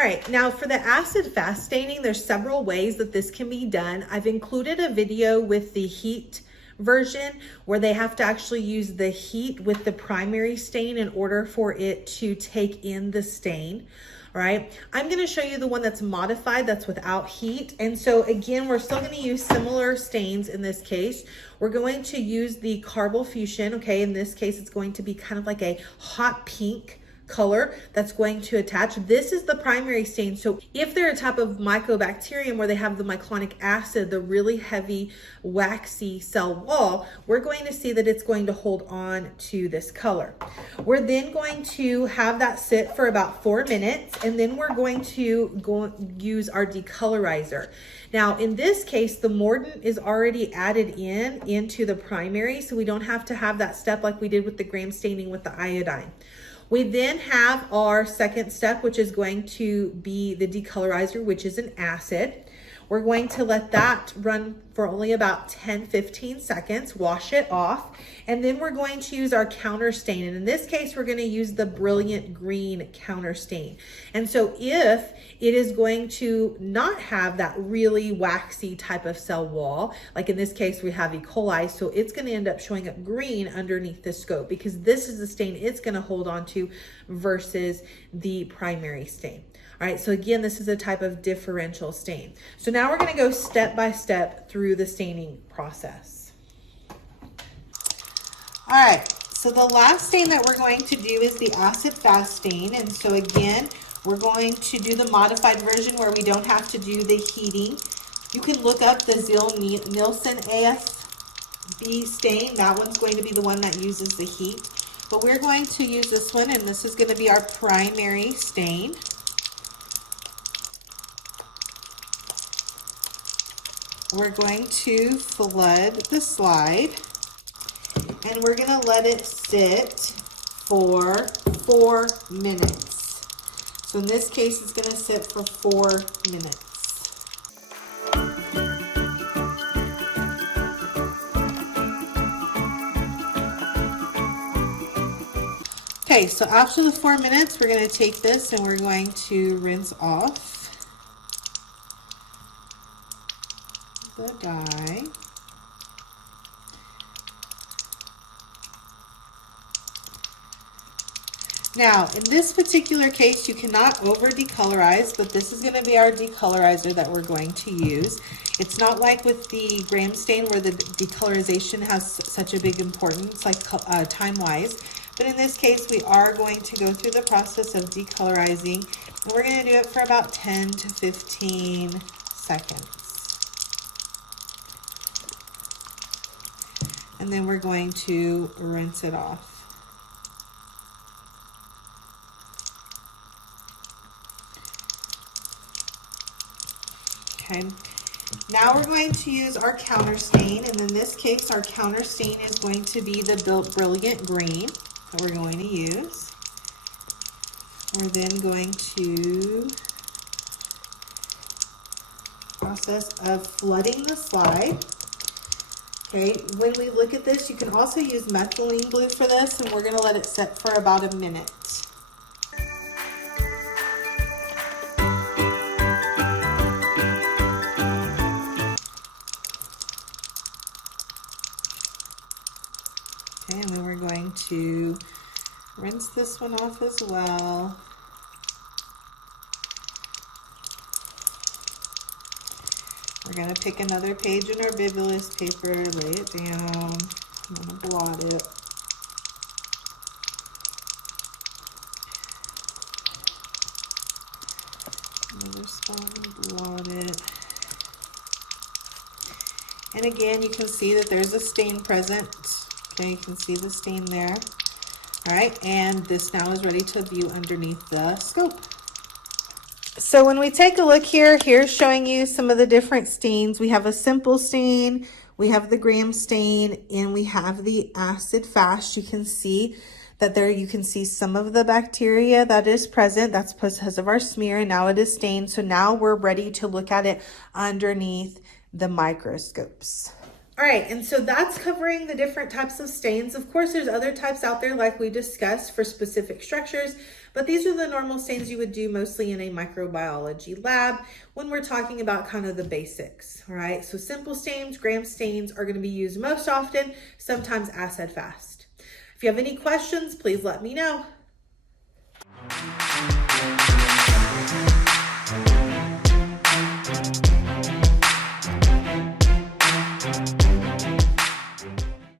right, now for the acid fast staining, there's several ways that this can be done. I've included a video with the heat version where they have to actually use the heat with the primary stain in order for it to take in the stain. All right, I'm going to show you the one that's modified, that's without heat. And so again, we're still going to use similar stains in this case. We're going to use the Carbol Fuchsia. Okay, in this case, it's going to be kind of like a hot pink color that's going to attach. This is the primary stain. So if they're a type of mycobacterium where they have the myclonic acid, the really heavy waxy cell wall, we're going to see that it's going to hold on to this color. We're then going to have that sit for about 4 minutes, and then we're going to use our decolorizer. Now, in this case, the mordant is already added into the primary, so we don't have to have that step like we did with the gram staining with the iodine. We then have our second step, which is going to be the decolorizer, which is an acid. We're going to let that run for only about 10-15 seconds, wash it off, and then we're going to use our counter stain. And in this case, we're going to use the Brilliant Green counter stain. And so if it is going to not have that really waxy type of cell wall, like in this case, we have E. coli, so it's going to end up showing up green underneath the scope because this is the stain it's going to hold on to versus the primary stain. All right, so again, this is a type of differential stain. So now we're going to go step by step through the staining process. All right, so the last stain that we're going to do is the acid fast stain. And so again, we're going to do the modified version where we don't have to do the heating. You can look up the Ziehl-Neelsen AFB stain. That one's going to be the one that uses the heat. But we're going to use this one, and this is going to be our primary stain. We're going to flood the slide, and we're going to let it sit for 4 minutes. So in this case, it's going to sit for 4 minutes. Okay, so after the 4 minutes, we're going to take this and we're going to rinse off the dye. Now, in this particular case, you cannot over decolorize, but this is going to be our decolorizer that we're going to use. It's not like with the gram stain where the decolorization has such a big importance, like time-wise. But in this case, we are going to go through the process of decolorizing, and we're going to do it for about 10 to 15 seconds. And then we're going to rinse it off. Okay, now we're going to use our counter stain, and in this case, our counter stain is going to be the Brilliant Green that we're going to use. We're then going to process of flooding the slide. Okay, when we look at this, you can also use methylene blue for this, and we're going to let it set for about a minute. Okay, and then we're going to rinse this one off as well. We're going to pick another page in our bibulous paper, lay it down, I'm going to blot it. Another spot, blot it. And again, you can see that there's a stain present. Okay, you can see the stain there. All right, and this now is ready to view underneath the scope. So when we take a look here, here's showing you some of the different stains. We have a simple stain, we have the gram stain, and we have the acid fast. You can see that there you can see some of the bacteria that is present. That's because of our smear, and now it is stained. So now we're ready to look at it underneath the microscopes. All right, and so that's covering the different types of stains. Of course, there's other types out there like we discussed for specific structures, but these are the normal stains you would do mostly in a microbiology lab when we're talking about kind of the basics, all right? So simple stains, gram stains are gonna be used most often, sometimes acid fast. If you have any questions, please let me know.